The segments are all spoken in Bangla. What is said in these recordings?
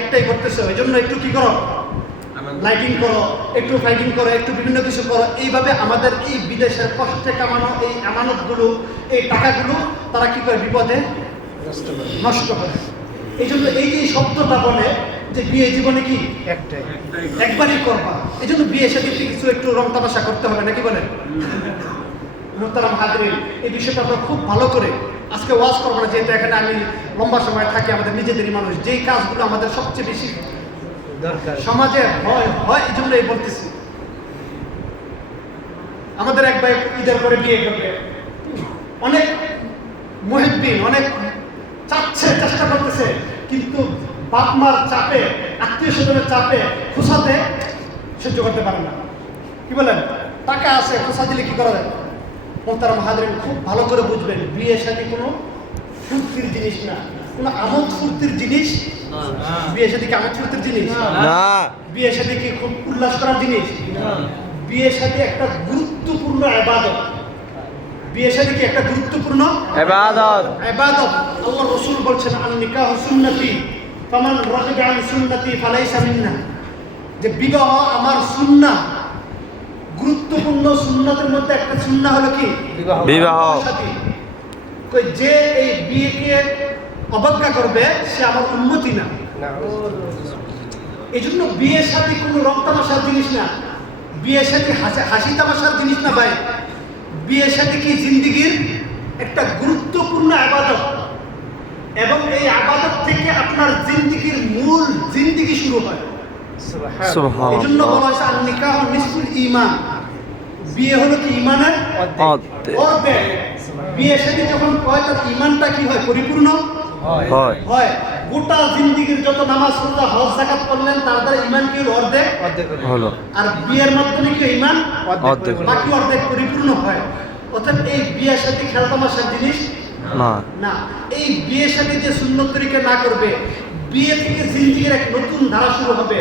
একটাই করতেছো, এই জন্য একটু কি করো, লাইটিং করো, একটু ফাইটিং করো, একটু বিভিন্ন কিছু করো। এইভাবে আমাদের এই বিদেশের কষ্টে কামানো এই আমানতগুলো, এই টাকাগুলো তারা কি করে, বিপদে নষ্ট করে। এই জন্য এই যে শব্দটা বলে যে বিয়ে জীবনে কি একবারই করবা, এই জন্য বিয়ে সাথে কিছু একটু রং তামাশা করতে হবে নাকি বলে মোহতারাম হাজরিন। এই বিষয়টা আমরা খুব ভালো করে আজকে ওয়াজ করবো না, যেহেতু এখানে আমি লম্বা সময় থাকি, আমাদের নিজেদেরই মানুষ, যেই কাজগুলো আমাদের সবচেয়ে বেশি সমাজে হয় এই জন্য এই বলতেছি। আমাদের এক ভাই ঈদের পরে বিয়ে করবে, অনেক মুহিব্বিন অনেক চাচ্ছে, চেষ্টা করতেছে, কিন্তু বাপ মার চাপে, আত্মীয় স্বজনের চাপে খোসাতে সহ্য করতে পারে না। কি বলেন, টাকা আছে, খোসা দিলে কি করা যায়? মোহতারাম হাজরিন, খুব ভালো করে বুঝবেন, বিয়ে শাদী কোনো ফুর্তির জিনিস না, কোনো আমোদ ফুর্তির জিনিস। বিয়ে শাদী কি আমোদ ফুর্তির জিনিস না। বিয়ে শাদী কি খুব উল্লাস করার জিনিস না। বিয়ে শাদী একটা গুরুত্বপূর্ণ ইবাদত। বিয়ে শাদী কি একটা গুরুত্বপূর্ণ ইবাদত। আল্লাহ রাসূল বলছেন, আন নিকাহু সুন্নতি ফামান রাগিবা আন সুন্নতি ফালাইসা মিন্না, যে বিবাহ আমার সুন্নাহ। গুরুত্বপূর্ণ সুন্নতের মধ্যে একটা সুন্নাহ হলো কি বিবাহ। যে এই বিয়েকে অবজ্ঞা করবে সে আমার উম্মতি না। এই জন্য বিয়ে শাদী কোনো রং তামাশার জিনিস না, বিয়ে শাদী হাসি তামাশার জিনিস না ভাই। বিয়ে শাদী কি জিন্দেগির একটা গুরুত্বপূর্ণ ইবাদত, এবং এই ইবাদত থেকে আপনার জিন্দেগির মূল জিন্দেগি শুরু হয়। এই জন্য বলা হয়েছে আন নিকাহু নিসফুল ঈমান, বিয়ে হলো কি ঈমানের অর্ধেক। বিয়ে শাদী যখন হয় তার ঈমানটা কি হয়, পরিপূর্ণ হয়। গোটা জিন্দেগির যত নামাজ রোজা হজ যাকাত করলেন তার দ্বারা ঈমান কি অর্ধেক হলো, আর বিয়ের মাধ্যমে কি ঈমান বাকি অর্ধেক পরিপূর্ণ হয়। অর্থাৎ এই বিয়ে শাদী খেলতামাশার জিনিস না। এই বিয়ে শাদী যে সুন্নত তরিকা না করবে, বিয়ে থেকে জিন্দেগির এক নতুন ধারা শুরু হবে,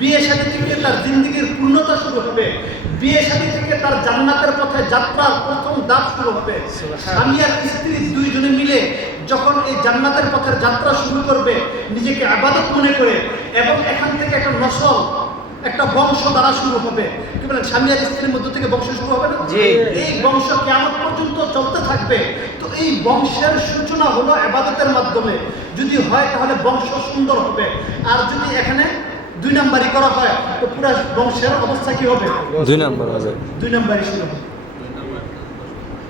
বিয়ে শাদী থেকে তার জিন্দেগির পূর্ণতা শুরু হবে, বিয়ে শাদী থেকে তার জান্নাতের পথে যাত্রার প্রথম ধাপ শুরু হবে। স্বামী আর স্ত্রী দুইজনে মিলে যখন এই জান্নাতের পথের যাত্রা শুরু করবে, নিজেকে ইবাদত মনে করে, এবং এখান থেকে একটা নসল, একটা বংশ দ্বারা শুরু হবে। কি বলেন, স্বামী আর স্ত্রীর মধ্য থেকে বংশ শুরু হবে না? এই বংশ কিয়ামত পর্যন্ত চলতে থাকবে। তো এই বংশের সূচনা হলো ইবাদতের মাধ্যমে। যদি হয় তাহলে বংশ সুন্দর হবে, আর যদি এখানে দুই নাম্বারই করা হয় তো পুরো বংশের অবস্থা কি হবে, দুই নাম্বারই শুরু হবে।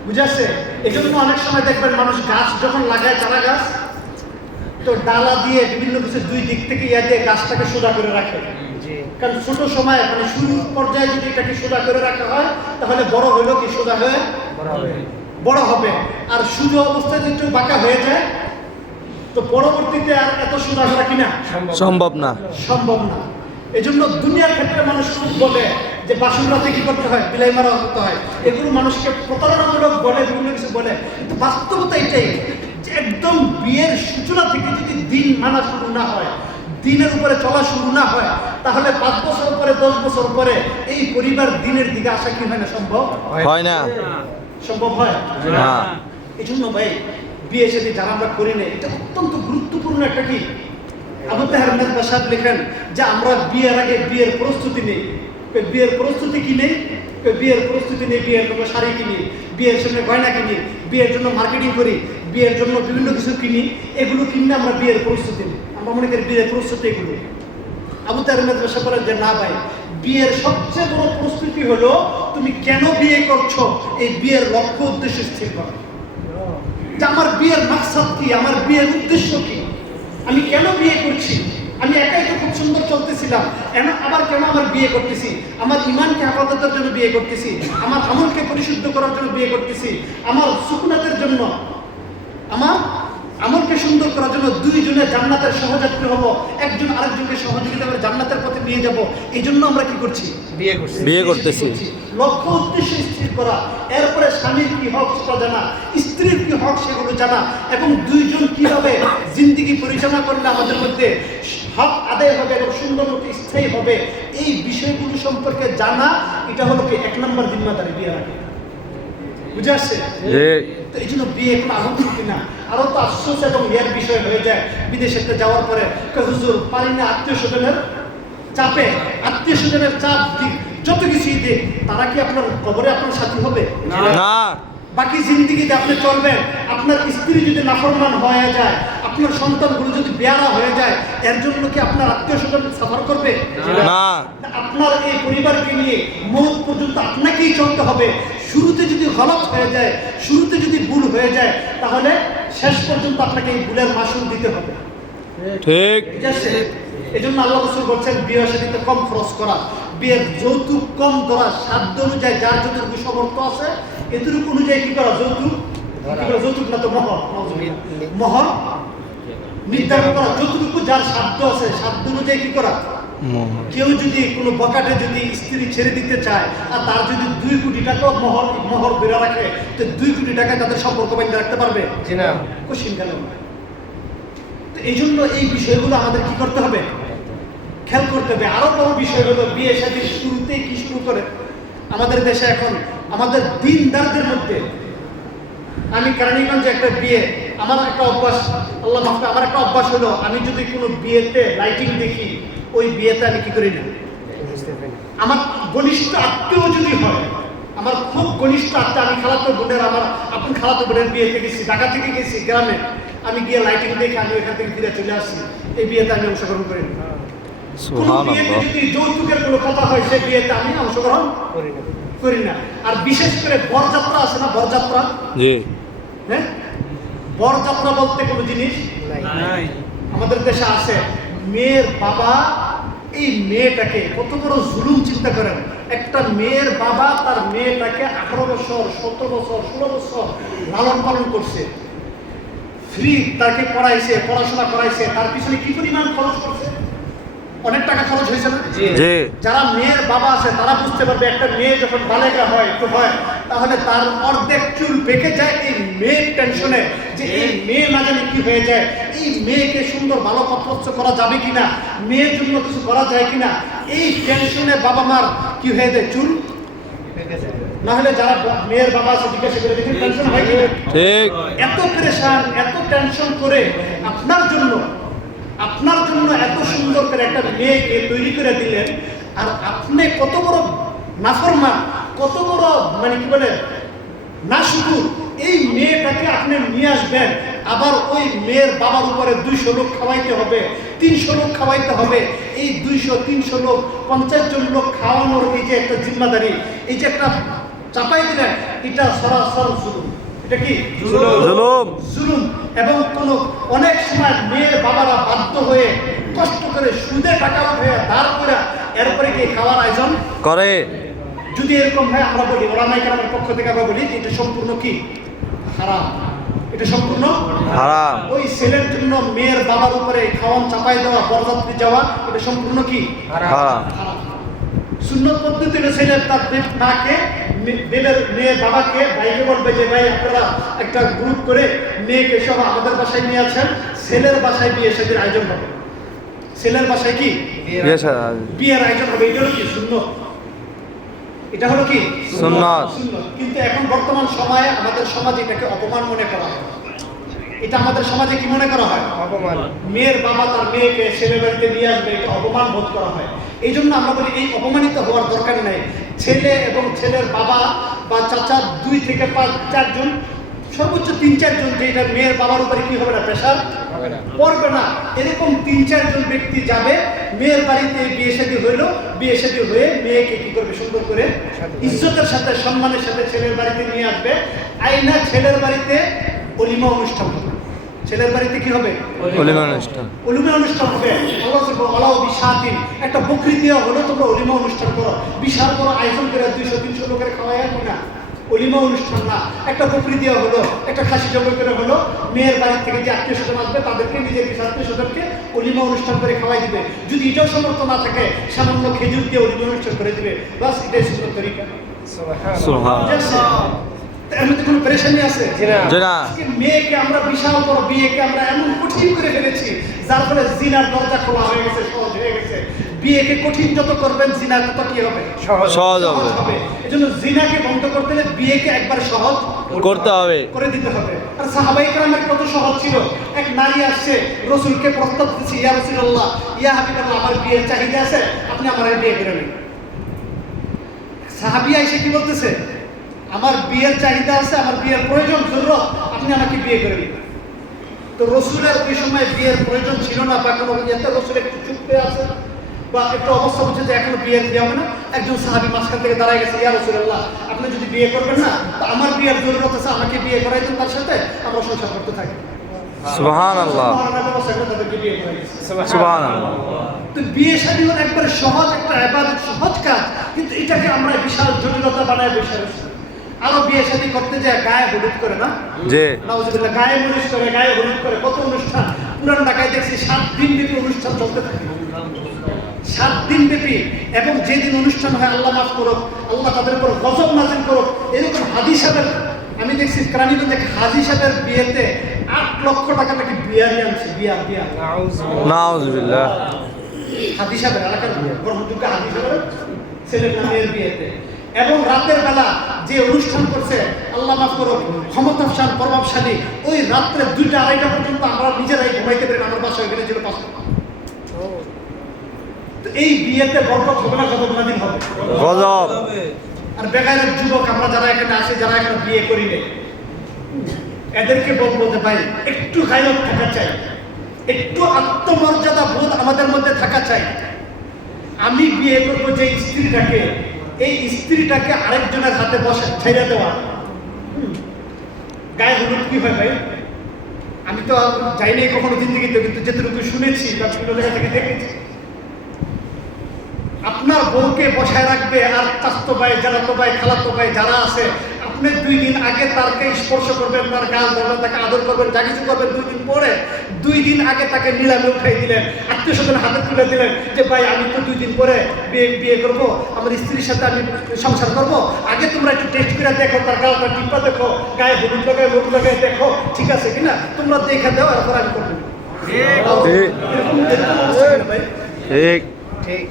বুঝে আসছে? এই জন্য অনেক সময় দেখবেন মানুষ গাছ যখন লাগায়, চারা গাছ, তো ডালা দিয়ে বিভিন্ন কিছু দুই দিক থেকে দিয়ে গাছটাকে সোজা করে রাখে। কারণ ছোট সময় মানে শুরু পর্যায়ে যদি এটাকে সোজা করে রাখা হয় তাহলে বড় হইলো কি সোজা হয়ে বড় হবে। আর সোজা অবস্থায় যদি একটু বাঁকা হয়ে যায় তো পরবর্তীতে আর এত সোজা করা কিনা সম্ভব না। এই জন্য দুনিয়ার ক্ষেত্রে মানুষ খুব বলে যে বাসন রাতে কি করতে হয়, বিলাই মারা করতে হয়, এগুলো মানুষকে প্রতারণামূলক বলে, বিভিন্ন কিছু বলে। কিন্তু বাস্তবতা এটাই যে একদম বিয়ের সূচনা থেকে যদি দিন মানা শুরু না হয়, দিনের উপরে চলা শুরু না হয়, তাহলে 5 বছর পরে 10 বছর পরে এই পরিবার দিনের দিকে আসা কি হয় না, সম্ভব হয় না। সম্ভব হয় না। এই জন্য ভাই বিয়ে শাদী যারা আমরা করি না, এটা অত্যন্ত গুরুত্বপূর্ণ একটা কি। আবু তাহের মির্জা সাহেব লেখেন যে আমরা বিয়ের আগে বিয়ের প্রস্তুতি নেই। বিয়ের প্রস্তুতি কি নেই? বিয়ের প্রস্তুতি নেই, বিয়ের জন্য শাড়ি কিনি, বিয়ের জন্য গয়না কিনি, বিয়ের জন্য মার্কেটিং করি, বিয়ের জন্য বিভিন্ন কিছু কিনি, এগুলো কিনে আমরা বিয়ের প্রস্তুতি নিই। আমরা মনে করি বিয়ের প্রস্তুতি এগুলো। আবু তাহের মির্জা সাহেব বলেন যে না ভাই, বিয়ের সবচেয়ে বড় প্রস্তুতি হলো তুমি কেন বিয়ে করছো, এই বিয়ের লক্ষ্য উদ্দেশ্য স্থির করা। যে আমার বিয়ের মাকসাদ কি, আমার বিয়ের উদ্দেশ্য কি, আমি কেন বিয়ে করছি। আমি একাই তো খুব সুন্দর চলতেছিলাম, আবার কেন আমার বিয়ে করতেছি? আমার ঈমানকে হেফাজতের জন্য বিয়ে করতেছি, আমার আমলকে পরিশুদ্ধ করার জন্য বিয়ে করতেছি, আমার সুকুনাতের জন্য, আমার আমলকে সুন্দর করার জন্য। দুইজনে জান্নাতের সহযাত্রী হব, একজন আরেকজনকে সহযোগিতা করে জান্নাতের পথে নিয়ে যাব। এই জন্য আমরা কি করছি, বিয়ে করতেছি। লক্ষ্য উদ্দেশ্য স্থির করা, এরপরে স্বামীর কি হক সেটা জানা, স্ত্রীর কি হক সেগুলো জানা, এবং দুইজন কিভাবে জিন্দেগি পরিচালনা করলে আমাদের মধ্যে হক আদায় হবে এবং সুন্দর মতো স্থায়ী হবে, এই বিষয়গুলো সম্পর্কে জানা, এটা হলো কি 1 নম্বর জিম্মাদারি বিয়ের আগে। বুঝে আসছে? তো এই জন্য বিয়ে কোনো আনন্দ না। আরো তো আফসোস এবং এর বিষয় হয়ে যায় বিদেশেতে যাওয়ার পরে, হুজুর পারি না, আত্মীয় স্বজনের চাপে, আত্মীয় স্বজনের চাপ দিক যত কিছুই দিক, তারা কি আপনার কবরে আপনার সাথী হবে? না। বাকি জিন্দিগিতে আপনি চলবেন, আপনার স্ত্রী যদি নাফরমান হয়ে যায়, আপনার সন্তানগুলো যদি বেয়ারা হয়ে যায়, এর জন্য কি আপনার আত্মীয় স্বজন সাফার করবে? না। আপনার এই পরিবারকে নিয়ে মৌত পর্যন্ত আপনাকেই চলতে হবে। শুরুতে যদি গলত হয়ে যায়, শুরুতে যদি ভুল হয়ে যায়, তাহলে শেষ পর্যন্ত আপনাকে এই ভুলের মাসুল দিতে হবে। ঠিক। ঠিক আছে? এই জন্য আল্লাহ রাসূল বলছেন বিয়ে শাদীতে কম খরচ করা, বিয়ের যৌতুক কম ধরা, সাধ্য অনুযায়ী যার যতটুকু সামর্থ্য আছে এতটুকু অনুযায়ী কি করা, যৌতুক কি করা, যৌতুক না তো মহর, মহর নির্ধারণ করা, যতটুকু যার সাধ্য আছে সাধ্য অনুযায়ী কি করা। কেউ যদি কোনো বকাটে যদি স্ত্রী ছেড়ে দিতে চায় আর তার যদি 2 কোটি টাকা মহর বেড়ে রাখে, তো 2 কোটি টাকা তাদের সম্পর্ক বাইন্ধে রাখতে পারবে? কোশ্চিন কেন? তো এই জন্য এই বিষয়গুলো আমাদের কি করতে হবে, খেয়াল করতে হবে। আরো বড় বিষয় হলো বিয়ে শাদীর শুরুতেই কি শুরু করে আমাদের দেশে এখন আমাদের দিনদারদের মধ্যে। আমি কেরানীগঞ্জে একটা বিয়ে, আমার একটা অভ্যাস, আল্লাহ মাফ করে, আমার একটা অভ্যাস হলো আমি যদি কোনো বিয়েতে লাইটিং দেখি, ওই বিয়েতে আমি কি করি না, আমার ঘনিষ্ঠ আত্মীয় যদি হয়, আমার খুব ঘনিষ্ঠ আত্মীয়, আমি খালাতো বোনের, আমার আপন খালাতো বোনের বিয়েতে গেছি, ঢাকা থেকে গেছি গ্রামে, আমি গিয়ে লাইটিং দেখে আমি ওইখান থেকে ফিরে চলে আসছি, এই বিয়েতে আমি অংশগ্রহণ করি না। কোনো বিয়েতে যদি যৌতুকের কোনো কথা হয়, সেই বিয়েতে আমি অংশগ্রহণ করি না। আর বিশেষ করে বরযাত্রা আছে না, বরযাত্রা, জি, হ্যাঁ, বরযাত্রা বলতে কোনো জিনিস নাই আমাদের দেশে আছে। মেয়ের বাবা এই মেয়েটাকে কত বড় জুলুম চিন্তা করেন, একটা মেয়ের বাবা তার মেয়েটাকে 18 বছর 17 বছর 16 বছর লালন পালন করছে, ফ্রি তাকে পড়াইছে, পড়াশোনা করাইছে, তার পিছনে কি পরিমাণ খরচ করছে, অনেক টাকা খরচ হয়েছে না? জি। যারা মেয়ের বাবা আছে তারা বুঝতে পারবে, একটা মেয়ে যখন বালেগা হয় একটু হয়, তাহলে তার অর্ধেক চুল পেকে যায় এই মেয়ের টেনশনে, যে এই মেয়ে না জানি কি হয়ে যায়, এই মেয়েকে সুন্দর ভালো পথ করা যাবে কিনা, মেয়ের জন্য কিছু করা যায় কিনা, এই টেনশনে বাবা মার কি হয়ে যায়, চুল না হলে যারা মেয়ের বাবা আছে জিজ্ঞাসা করে দেখেন টেনশন হয় কিনা। ঠিক। এত প্রেশান, এত টেনশন করে আপনার জন্য এত সুন্দর করে একটা মেয়েকে তৈরি করে দিলেন, আর আপনি কত বড় নাফরমান, কত বড় মানে কি বলে না, শুধু এই মেয়েটাকে আপনি নিয়ে আসবেন, আবার ওই মেয়ের বাবার উপরে 200 লোক খাওয়াইতে হবে, 300 লোক খাওয়াইতে হবে, এই 200 300 লোক 50 জন লোক খাওয়ানোর এই যে একটা জিম্মাদারি, এই যে একটা চাপাই দিলেন, এটা সরাসর জুলুম। এটা কি জুলুম? জুলুম। এবং অনেক সময় মেয়ের বাবারা বাধ্য হয়ে কষ্ট করে সুদে টাকা উঠে ধার করে এরপরে কি খাওয়ার আয়োজন করে। যদি এরকম হয়, আমরা বলি ওলামায়ে কেরামের পক্ষ থেকে আমরা বলি এটা সম্পূর্ণ কি হারাম, এটা সম্পূর্ণ হারাম। ওই ছেলের জন্য মেয়ের বাবার উপরে খাওয়ান চাপাই দেওয়া, বরযাত্রী যাওয়া, এটা সম্পূর্ণ কি হারাম। সুন্নত পদ্ধতিতে ছেলে তার মাকে মেয়ের বাবাকে ভাইকে বলবে যে ভাই আপনারা একটা গ্রুপ করে মেয়েকে সব আমাদের বাসায় নিয়ে আসেন, ছেলের বাসায় বিয়ে শাদীর আয়োজন হবে, ছেলের বাসায় কি বিয়ের আয়োজন হবে। এটা হলো কি সুন্নত, এটা হলো কি সুন্নাত। কিন্তু এখন বর্তমান সময়ে আমাদের সমাজে এটাকে অপমান মনে করা হয়। এটা আমাদের সমাজে কি মনে করা হয়? অপমান। মেয়ের বাবা তার মেয়েকে ছেলের বাড়িতে নিয়ে আসবে, এটা অপমান বোধ করা হয়। এই জন্য আমরা বলি এই অপমানিত হওয়ার দরকার নাই। ছেলে এবং ছেলের বাবা বা চাচা 2 থেকে 4 জন, সর্বোচ্চ 3-4 জন, যে এটা মেয়ের বাবার উপরে কি হবে না, প্রেশার পড়বে না। এরকম 3-4 জন ব্যক্তি যাবে মেয়ের বাড়িতে, বিয়ে শাদী হইলো, বিয়ে শাদী হয়ে মেয়েকে কি করবে, সুন্দর করে ইজ্জতের সাথে সম্মানের সাথে ছেলের বাড়িতে নিয়ে আসবে। আইনা ছেলের বাড়িতে অলিমা অনুষ্ঠান হবে, ছেলের বাড়িতে কি হবে, অলিমা অনুষ্ঠান। অলিমা অনুষ্ঠান হবে। আল্লাহ বিশাতিন, একটা বকরি দেওয়া হলো, তোমরা অলিমা অনুষ্ঠান করো, বিশাল বড় আয়োজন করে 200-300 লোকের খাওয়াই না, অলিমা অনুষ্ঠান না, একটা বকরি দেওয়া হলো, একটা খাসি জবাই করে হলো, মেয়ের বাড়ি থেকে যে আত্মীয় স্বজন আসবে তাদেরকে, নিজের কিছু আত্মীয় স্বজনকে অলিমা অনুষ্ঠান করে খাওয়াই দিবে। যদি এটাও সমর্থ না থাকে, সামান্য খেজুর দিয়ে অলিমা অনুষ্ঠান করে দিবে, বাস এটাই সুন্দর তরিকা। এর মধ্যে কোনো পেরেশানি আছে? মেয়েকে আমরা বিশাল বড় বিয়েকে আমরা এমন কঠিন করে ফেলেছি, যার ফলে জিনার দরজা খোলা হয়ে গেছে, সহজ হয়ে গেছে। বিয়েকে কঠিন যত করবেন জিনা তত কি হবে? সহজ হবে। হবে। এজন্য জিনাকে বন্ধ করতে হলে বিয়েকে একবার সহজ করতে হবে। করে দিতে হবে। আর সাহাবায়ে কেরামের কত সহজ ছিল। এক নারী আসছে, রাসূলকে প্রস্তাব দিচ্ছে, ইয়া রাসূলুল্লাহ, ইয়া হাবিবাল্লাহ, আমার বিয়ের চাহিদা আছে, আপনি আমার বিয়ে করে নিন। সাহাবী এসে কি বলতেছে? আমার বিয়ের চাহিদা আছে, আমার বিয়ের প্রয়োজন, জরুরত, আপনি আমাকে বিয়ে করে দিন। তো রাসূলের ওই সময় বিয়ের প্রয়োজন ছিল না, বা কোনো ইয়েতে রাসূল একটু চুপ হয়ে আছে, বা একটু অবস্থা হচ্ছে যে এখনো বিয়ের বিয়ে হবে না। একজন সাহাবী মাঝখান থেকে দাঁড়ায় গেছে, ইয়া রাসূলুল্লাহ, আপনি যদি বিয়ে করবেন না, তো আমার বিয়ের জরুরত আছে, আমাকে বিয়ে করাই দিন, তার সাথে আমরা সংসার করতে থাকি। সুবহানাল্লাহ, তাদেরকে বিয়ে করাই দিয়েছে। সুবহানাল্লাহ। তো বিয়ে শাদী হলো একবারে সহজ একটা ইবাদত, সহজ কাজ, কিন্তু এটাকে আমরা বিশাল জটিলতা বানায় বসে আছি। আরো বিয়ে শাদী করতে যায় গায়ে হলুদ করে না, জি, নাউজুবিল্লাহ, গায়ে মলিশ করে, গায়ে হলুদ করে, কত অনুষ্ঠান। পুরান ঢাকায় দেখছি 7 দিন ব্যাপী অনুষ্ঠান চলতে থাকে, 7 দিন ব্যাপী। এবং যেদিন অনুষ্ঠান হয়, আল্লাহ মাফ করুক, আল্লাহ তাদের উপর গজব নাযিল করুক, এরকম হাদী সাহেবের, আমি দেখছি কেরানীগঞ্জে হাজী সাহেবের বিয়েতে 8 লক্ষ টাকা নাকি বিয়ারি আনছে, বিয়ার। নাউজুবিল্লাহ। হাজী সাহেবের এলাকার গ্রহণযোগ্য হাজী সাহেবের ছেলের না মেয়ের বিয়েতে। এবং রাতের বেলা যে অনুষ্ঠান করছে, আল্লাহ মাফ করুক, ক্ষমতাশান প্রভাবশালী, ওই রাত্রে 2টা 2:30 পর্যন্ত আমরা নিজেরাই ঘুমাইতে পারি না। আমার বাসায় এখানে ছিল 5। তো এই বিয়েতে বরকত হবে না, গজব নাযিল হবে। গজব। আর বেগারের যুবক আমরা যারা এখানে আসি, যারা এখানে বিয়ে করি না, এদেরকে বলবো যে ভাই, একটু গায়ক থাকা চাই, একটু আত্মমর্যাদা বোধ আমাদের মধ্যে থাকা চাই। আমি বিয়ে করবো যে স্ত্রীটাকে, এই স্ত্রীটাকে আরেকজনের হাতে বসে ছেড়ে দেওয়া। গায়ে হলুদ কি হয় ভাই? আমি তো যাই নাই কখনো জিন্দেগিতে, কিন্তু যেটুকু শুনেছি বা বিভিন্ন জায়গা থেকে দেখেছি, আপনার বউকে বসায় রাখবে, আর চাচাতো ভাই, জ্যাঠাতো ভাই, খালাতো ভাই যারা আছে, আপনি 2 দিন আগে তাকে স্পর্শ করবেন, তার গাল ধরবেন, তাকে আদর করবেন, যা কিছু করবেন। 2 দিন পরে, 2 দিন আগে তাকে নিলামে উঠাই দিলেন, আত্মীয় স্বজন হাতে তুলে দিলেন যে ভাই, আমি তো 2 দিন পরে বিয়ে করবো, আমার স্ত্রীর সাথে আমি সংসার করবো, আগে তোমরা একটু টেস্ট করে দেখো, তার গালটা টিপা দেখো, গায়ে হলুদ লাগায়, মুখ লাগায় দেখো, ঠিক আছে কিনা, তোমরা দেখে দাও, এরপর আমি করবো। ঠিক।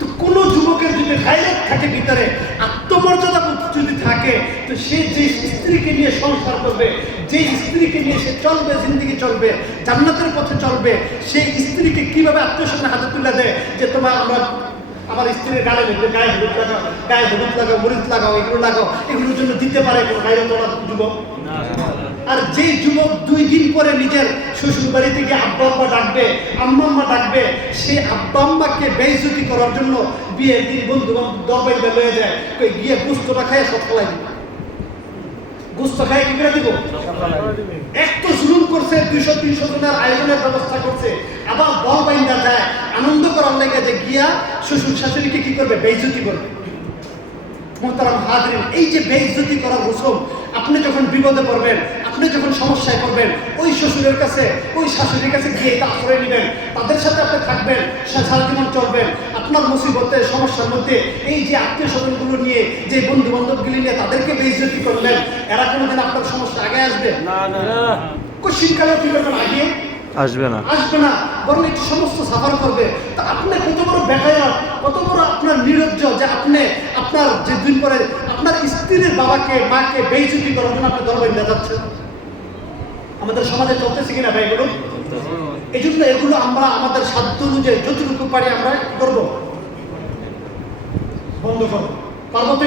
তো কোন যুবকের যদি গায়রত থাকে ভিতরে, আত্মমর্যাদা যদি থাকে, তো সে যে স্ত্রীকে নিয়ে সংসার করবে, যে স্ত্রীকে নিয়ে সে চলবে, জিন্দেগি চলবে, জান্নাতের পথে চলবে, সেই স্ত্রীকে কিভাবে আত্মীয়স্বজনের হাতে তুলে দেয় যে তোমার আমার স্ত্রীর গায়ে হলুদ লাগাও, মরিচ লাগাও, এগুলো লাগাও, এগুলোর জন্য দিতে পারে কোনো গায়রতওয়ালা যুবক? আর যে যুবক 2 দিন পরে নিজের শ্বশুর বাড়ি থেকে আব্বা আম্মা ডাকবে, আম্মা আম্মা ডাকবে, সে আব্বা আম্মাকে বেইজ্জতি করার জন্য বিয়ের দিন বন্ধু বান্ধব দরবারে লয়ে যায়, গিয়ে গোস্তটা খায় সব ফলাই দিব, গোস্ত খায় কি করে দিব? এক তো জুলুম করছে, 200-300 জনের আয়োজনের ব্যবস্থা করছে, আবার দল বাইন্দা যায় আনন্দ করার লেগে, যে গিয়া শ্বশুর শাশুড়িকে কি করবে? বেইজ্জতি করবে। মোহতারাম হাজরিন, এই যে বেইজ্জতি করার রসম, আপনি যখন বিপদে পড়বেন, আপনি যখন সমস্যায় পড়বেন, ওই শ্বশুরের কাছে, ওই শাশুড়ির কাছে গিয়ে এটা আশ্রয় নেবেন, তাদের সাথে আপনি থাকবেন, সারা জীবন চলবেন। আপনার মুসিবতে, সমস্যার মধ্যে এই যে আত্মীয় স্বজনগুলো নিয়ে, যে বন্ধু বান্ধবগুলি নিয়ে তাদেরকে বেইজ্জতি করলেন, এরা কোনোদিন আপনার সমস্যা আগে আসবে না। শীতকালে কি করবেন? আগে আসবে না, বরং একটু সমস্ত সাফার করবে। তা আপনি কত বড় বেকায়ত, কত বড় আপনার নিরজ্জ, যে আপনি আপনার যে দিন পরে আপনার স্ত্রীর বাবাকে, মাকে বেইজ্জতি করার জন্য আপনি দরবারে নিয়ে যাচ্ছেন। আমাদের সমাজে চলতেছে কিনা ভাই এগুলো? এই জন্য এগুলো আমরা আমাদের সাধ্য অনুযায়ী যতটুকু পারি আমরা করবো, বন্ধ করবো, পার্বত্য